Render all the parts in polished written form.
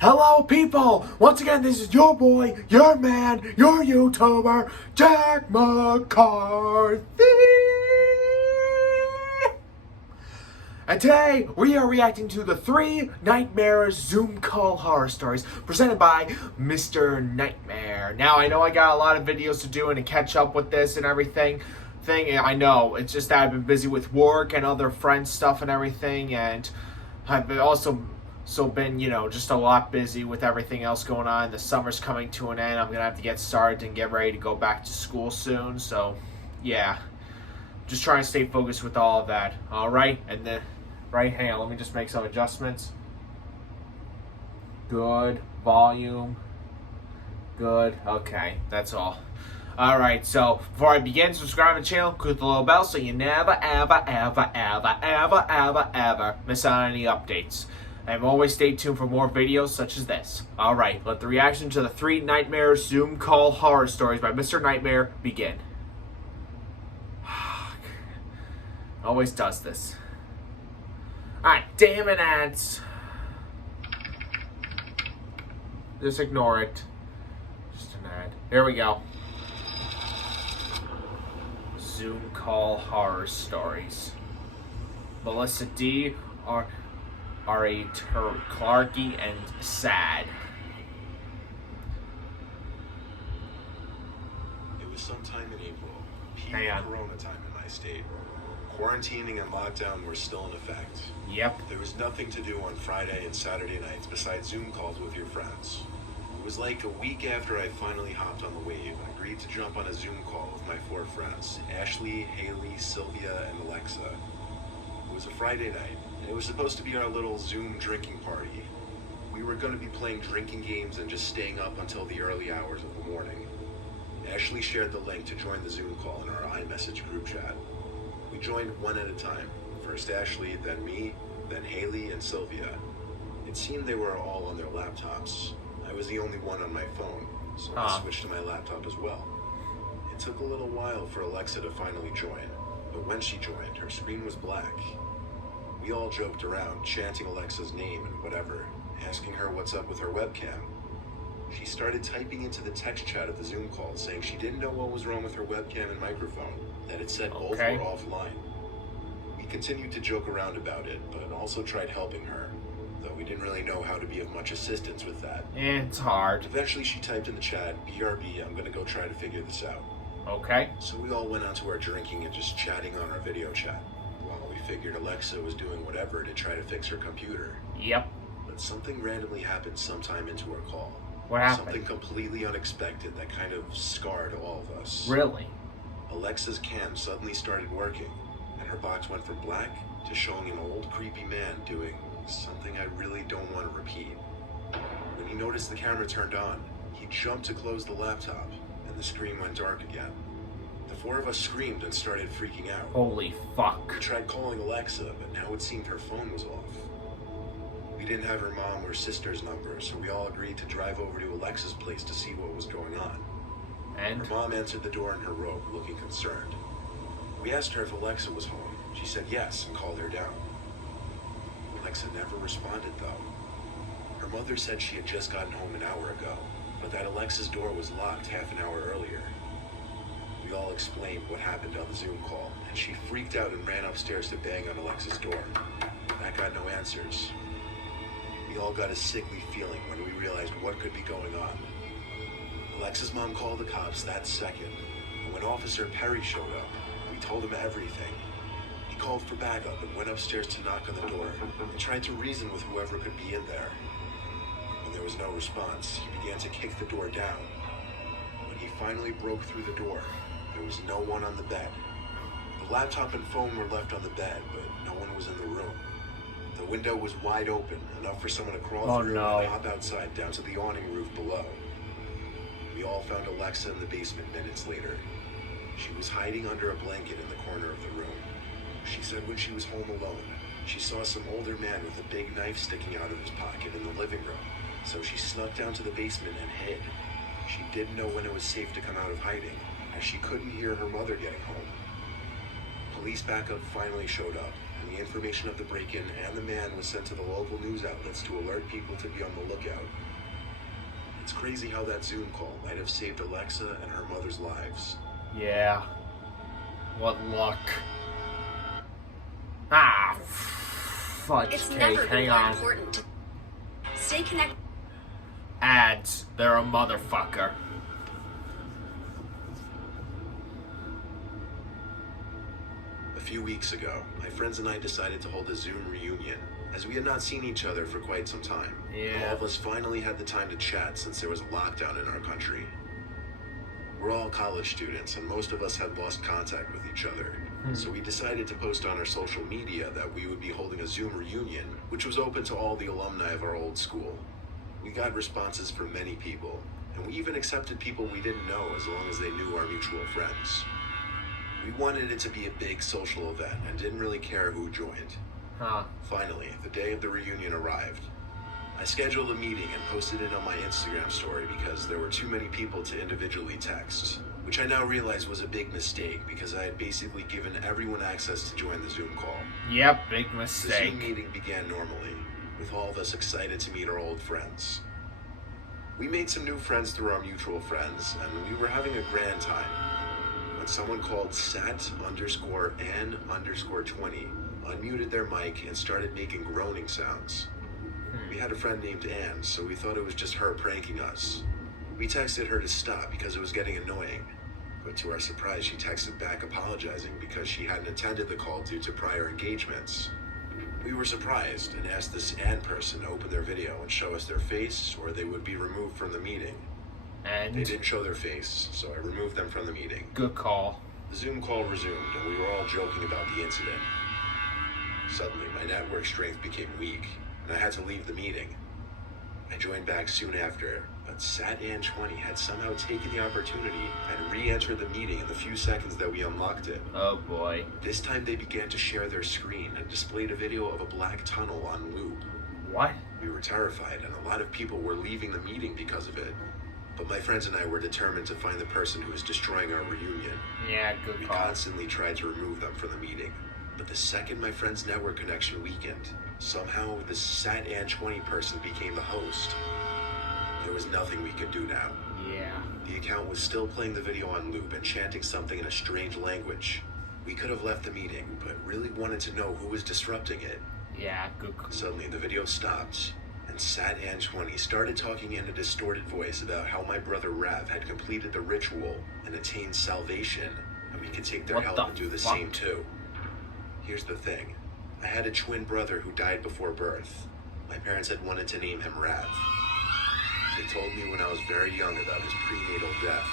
Hello, people! Once again, this is your boy, your man, your YouTuber, Jack McCarthy! And today, we are reacting to the 3 Nightmarish Zoom call horror stories presented by Mr. Nightmare. Now, I know I got a lot of videos to do and to catch up with this and everything. I know, it's just that I've been busy with work and other friends stuff and everything, and I've been been, just a lot busy with everything else going on. The summer's coming to an end. I'm going to have to get started and get ready to go back to school soon. So, yeah. Just trying to stay focused with all of that. Alright? And then, hang on. Let me just make some adjustments. Good. Volume. Good. Okay. That's all. Alright, so before I begin, subscribe to the channel, click the little bell so you never, ever, ever, ever, ever, ever, ever miss out on any updates. And always stay tuned for more videos such as this. Alright, let the reaction to the 3 Nightmarish Zoom call horror stories by Mr. Nightmare begin. Always does this. Alright, damn it, ads. Just ignore it. Just an ad. Here we go. Zoom call horror stories. Melissa D. R.A. Clarky and sad. It was sometime in April, peak Corona time in my state. Quarantining and lockdown were still in effect. Yep. There was nothing to do on Friday and Saturday nights besides Zoom calls with your friends. It was like a week after I finally hopped on the wave and agreed to jump on a Zoom call with my 4 friends, Ashley, Haley, Sylvia, and Alexa. It was a Friday night, and it was supposed to be our little Zoom drinking party. We were going to be playing drinking games and just staying up until the early hours of the morning. Ashley shared the link to join the Zoom call in our iMessage group chat. We joined one at a time. First Ashley, then me, then Haley and Sylvia. It seemed they were all on their laptops. I was the only one on my phone, so I switched to my laptop as well. It took a little while for Alexa to finally join, but when she joined, her screen was black. We all joked around, chanting Alexa's name and whatever, asking her what's up with her webcam. She started typing into the text chat of the Zoom call, saying she didn't know what was wrong with her webcam and microphone, that it said both were offline. We continued to joke around about it, but also tried helping her, though we didn't really know how to be of much assistance with that. It's hard. Eventually she typed in the chat, BRB, I'm gonna go try to figure this out. Okay. So we all went on to our drinking and just chatting on our video chat, while we figured Alexa was doing whatever to try to fix her computer. Yep. But something randomly happened sometime into our call. What happened? Something completely unexpected that kind of scarred all of us. Really? Alexa's cam suddenly started working, and her box went from black to showing an old creepy man doing something I really don't want to repeat. When he noticed the camera turned on, he jumped to close the laptop, and the screen went dark again. The 4 of us screamed and started freaking out. Holy fuck. We tried calling Alexa, but now it seemed her phone was off. We didn't have her mom or sister's number, so we all agreed to drive over to Alexa's place to see what was going on. And? Her mom answered the door in her robe, looking concerned. We asked her if Alexa was home. She said yes and called her down. Alexa never responded, though. Her mother said she had just gotten home an hour ago, but that Alexa's door was locked half an hour earlier. We all explained what happened on the Zoom call, and she freaked out and ran upstairs to bang on Alexa's door. That got no answers. We all got a sickly feeling when we realized what could be going on. Alexa's mom called the cops that second, and when Officer Perry showed up, we told him everything. He called for backup and went upstairs to knock on the door and tried to reason with whoever could be in there. When there was no response, he began to kick the door down. When he finally broke through the door, there was no one on the bed. The laptop and phone were left on the bed, but no one was in the room. The window was wide open, enough for someone to crawl through and hop outside down to the awning roof below. We all found Alexa in the basement minutes later. She was hiding under a blanket in the corner of the room. She said when she was home alone, she saw some older man with a big knife sticking out of his pocket in the living room, so she snuck down to the basement and hid. She didn't know when it was safe to come out of hiding, as she couldn't hear her mother getting home. Police backup finally showed up, and the information of the break-in and the man was sent to the local news outlets to alert people to be on the lookout. It's crazy how that Zoom call might have saved Alexa and her mother's lives. Yeah. What luck. Ah, fudge It's cake. never been Hang more on. important to stay connected. Ads. They're a motherfucker. A few weeks ago, my friends and I decided to hold a Zoom reunion, as we had not seen each other for quite some time. Yeah. All of us finally had the time to chat since there was a lockdown in our country. We're all college students, and most of us had lost contact with each other. So we decided to post on our social media that we would be holding a Zoom reunion, which was open to all the alumni of our old school. We got responses from many people, and we even accepted people we didn't know as long as they knew our mutual friends. We wanted it to be a big social event and didn't really care who joined. Huh. Finally, the day of the reunion arrived. I scheduled a meeting and posted it on my Instagram story because there were too many people to individually text, which I now realize was a big mistake because I had basically given everyone access to join the Zoom call. Yep, big The mistake. Zoom meeting began normally, with all of us excited to meet our old friends. We made some new friends through our mutual friends, and we were having a grand time. When someone called Sat_N_20 unmuted their mic and started making groaning sounds. We had a friend named Anne, so we thought it was just her pranking us. We texted her to stop because it was getting annoying. But to our surprise, she texted back apologizing because she hadn't attended the call due to prior engagements. We were surprised and asked this Anne person to open their video and show us their face or they would be removed from the meeting. They And didn't show their face, so I removed them from the meeting. good call. The Zoom call resumed and we were all joking about the incident. Suddenly, my network strength became weak and I had to leave the meeting. I joined back soon after, but SatAn20 had somehow taken the opportunity and re-entered the meeting in the few seconds that we unlocked it. Oh boy. This time they began to share their screen and displayed a video of a black tunnel on loop. What? We were terrified and a lot of people were leaving the meeting because of it. But my friends and I were determined to find the person who was destroying our reunion. Yeah, good We call. constantly tried to remove them from the meeting. But the second my friend's network connection weakened, somehow the SatAn20 person became the host. There was nothing we could do now. Yeah. The account was still playing the video on loop and chanting something in a strange language. We could have left the meeting, but really wanted to know who was disrupting it. Yeah, good call. Suddenly the video stopped, and SatAn20 started talking in a distorted voice about how my brother Rav had completed the ritual and attained salvation, and we could take their What help the and do the fuck? same too. Here's the thing. I had a twin brother who died before birth. My parents had wanted to name him Rav. They told me when I was very young about his prenatal death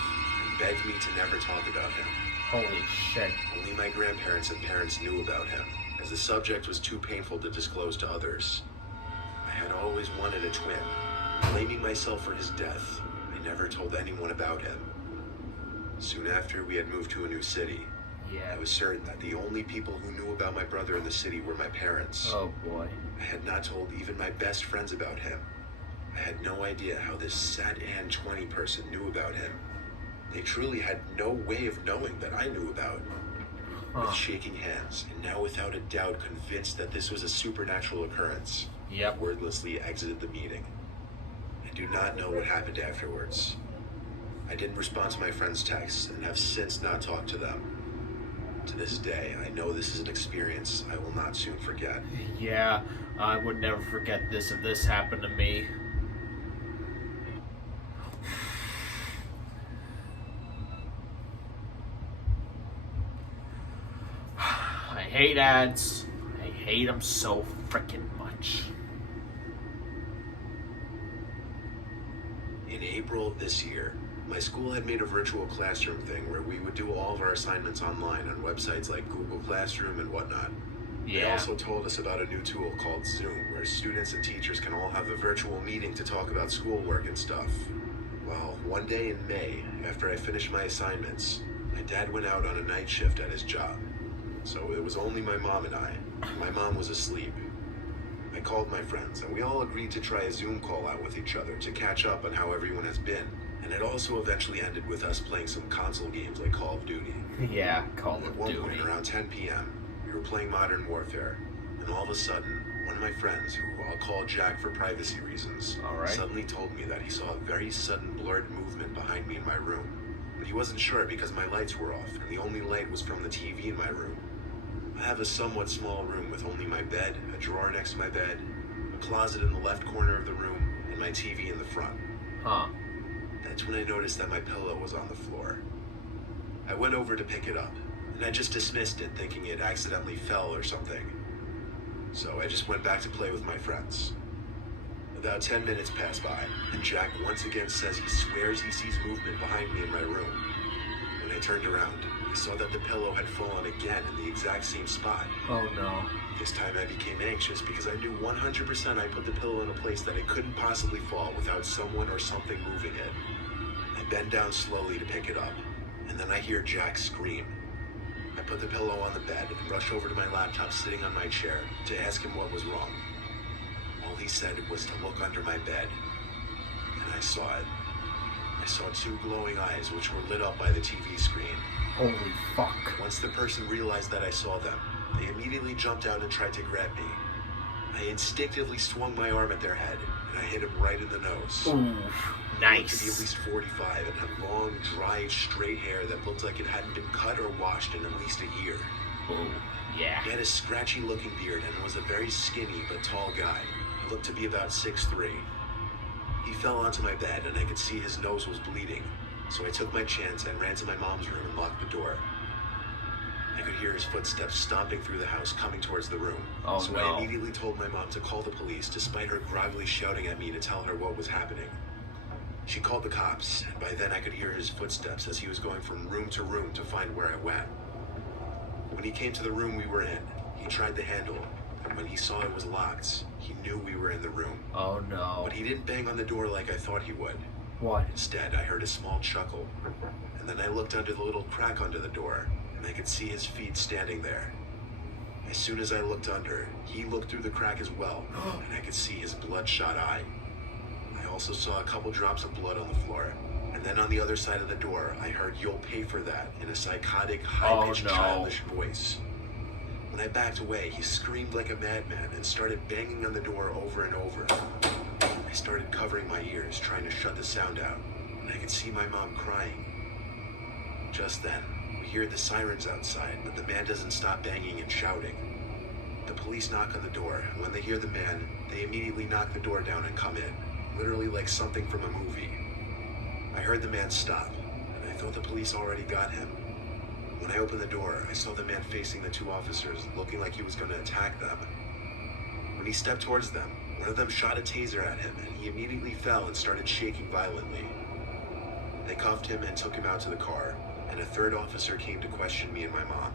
and begged me to never talk about him. Holy shit. Only my grandparents and parents knew about him, as the subject was too painful to disclose to others. I had always wanted a twin. Blaming myself for his death, I never told anyone about him. Soon after, we had moved to a new city. Yeah. I was certain that the only people who knew about my brother in the city were my parents. Oh boy. I had not told even my best friends about him. I had no idea how this SatAn20 person knew about him. They truly had no way of knowing that I knew about. Huh. With shaking hands, and now without a doubt convinced that this was a supernatural occurrence, Yep. I wordlessly exited the meeting. I do not know what happened afterwards. I didn't respond to my friends' texts and have since not talked to them. To this day, I know this is an experience I will not soon forget. Yeah, I would never forget this if this happened to me. I hate ads. I hate them so freaking much. In April of this year, my school had made a virtual classroom thing where we would do all of our assignments online on websites like Google Classroom and whatnot. They Yeah. also told us about a new tool called Zoom, where students and teachers can all have a virtual meeting to talk about schoolwork and stuff. Well, one day in May, after I finished my assignments, my dad went out on a night shift at his job. So it was only my mom and I. My mom was asleep. I called my friends, and we all agreed to try a Zoom call out with each other to catch up on how everyone has been. And it also eventually ended with us playing some console games like Call of Duty. Yeah, Call At of one Duty. point, around 10 p.m., we We were playing Modern Warfare, and all of a sudden, one of my friends, who I'll call Jack for privacy reasons, suddenly told me that he saw a very sudden blurred movement behind me in my room. But he wasn't sure because my lights were off, and the only light was from the TV in my room. I have a somewhat small room with only my bed, a drawer next to my bed, a closet in the left corner of the room, and my TV in the front. That's when I noticed that my pillow was on the floor. I went over to pick it up, and I just dismissed it, thinking it accidentally fell or something. So I just went back to play with my friends. About 10 minutes passed by, and Jack once again says he swears he sees movement behind me in my room. When I turned around, I saw that the pillow had fallen again in the exact same spot. Oh no. This time I became anxious because I knew 100% I put the pillow in a place that it couldn't possibly fall without someone or something moving it. I bend down slowly to pick it up, and then I hear Jack scream. I put the pillow on the bed and rush over to my laptop sitting on my chair to ask him what was wrong. All he said was to look under my bed, and I saw it. I saw two glowing eyes which were lit up by the TV screen. Holy fuck. Once the person realized that I saw them, they immediately jumped out and tried to grab me. I instinctively swung my arm at their head, and I hit him right in the nose. Ooh, He looked to be at nice. least 45 and had long, dry, straight hair that looked like it hadn't been cut or washed in at least a year. Ooh, yeah. He had a scratchy-looking beard and was a very skinny but tall guy. He looked to be about 6'3". He fell onto my bed and I could see his nose was bleeding, so I took my chance and ran to my mom's room and locked the door. I could hear his footsteps stomping through the house coming towards the room, so no. I immediately told my mom to call the police despite her groggily shouting at me to tell her what was happening. She called the cops, and by then I could hear his footsteps as he was going from room to room to find where I went. When he came to the room we were in, he tried the handle, and when he saw it was locked, he knew we were in the room. Oh no. But he didn't bang on the door like I thought he would. What? Instead, I heard a small chuckle, and then I looked under the little crack under the door, and I could see his feet standing there. As soon as I looked under, he looked through the crack as well, and I could see his bloodshot eye. I also saw a couple drops of blood on the floor, and then on the other side of the door, I heard "You'll pay for that" in a psychotic, high-pitched, childish voice. When I backed away, he screamed like a madman and started banging on the door over and over. I started covering my ears, trying to shut the sound out, and I could see my mom crying. Just then, we hear the sirens outside, but the man doesn't stop banging and shouting. The police knock on the door, and when they hear the man, they immediately knock the door down and come in, literally like something from a movie. I heard the man stop, and I thought the police already got him. When I opened the door, I saw the man facing the two officers, looking like he was going to attack them. When he stepped towards them, one of them shot a taser at him, and he immediately fell and started shaking violently. They cuffed him and took him out to the car, and a third officer came to question me and my mom.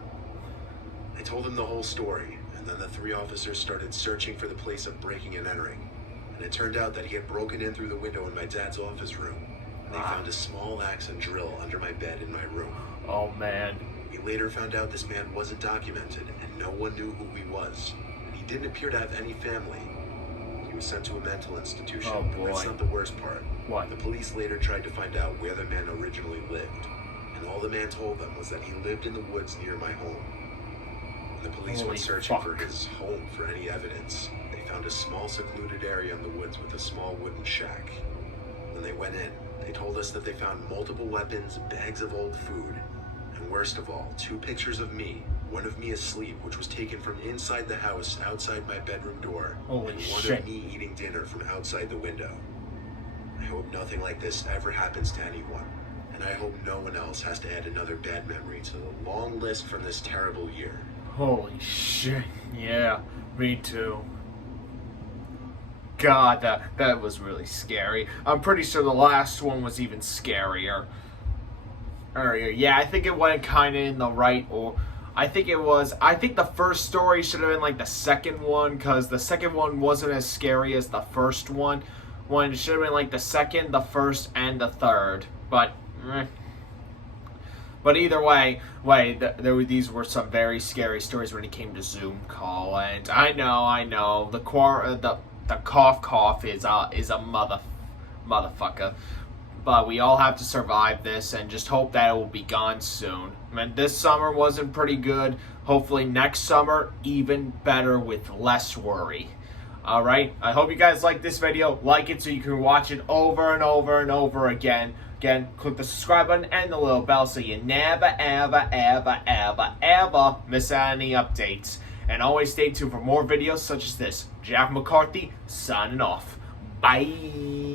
I told him the whole story, and then the three officers started searching for the place of breaking and entering, and it turned out that he had broken in through the window in my dad's office room, and they found a small axe and drill under my bed in my room. Oh man. We later found out this man wasn't documented, and no one knew who he was, and he didn't appear to have any family. He was sent to a mental institution, Oh, but boy. that's not the worst part. What? The police later tried to find out where the man originally lived, and all the man told them was that he lived in the woods near my home. When the police Holy went searching fuck. for his home for any evidence, they found a small secluded area in the woods with a small wooden shack. When they went in, they told us that they found multiple weapons, bags of old food, and worst of all, 2 pictures of me, one of me asleep, which was taken from inside the house outside my bedroom door, Holy and one shit. of me eating dinner from outside the window. I hope nothing like this ever happens to anyone, and I hope no one else has to add another bad memory to the long list from this terrible year. Holy shit. Yeah, me too. God, that was really scary. I'm pretty sure the last one was even scarier. Yeah, I think it went kind of in the right, or I think the first story should have been like the second one, because the second one wasn't as scary as the first one. It should have been like the second, the first, and the third. But either way, these were some very scary stories when it came to Zoom call. And I know, the cough is a motherfucker. But we all have to survive this and just hope that it will be gone soon. I mean, this summer wasn't pretty good. Hopefully next summer, even better with less worry. Alright, I hope you guys like this video. Like it so you can watch it over and over and over again. Again, click the subscribe button and the little bell so you never, ever, ever, ever, ever miss out any updates. And always stay tuned for more videos such as this. Jack McCarthy, signing off. Bye.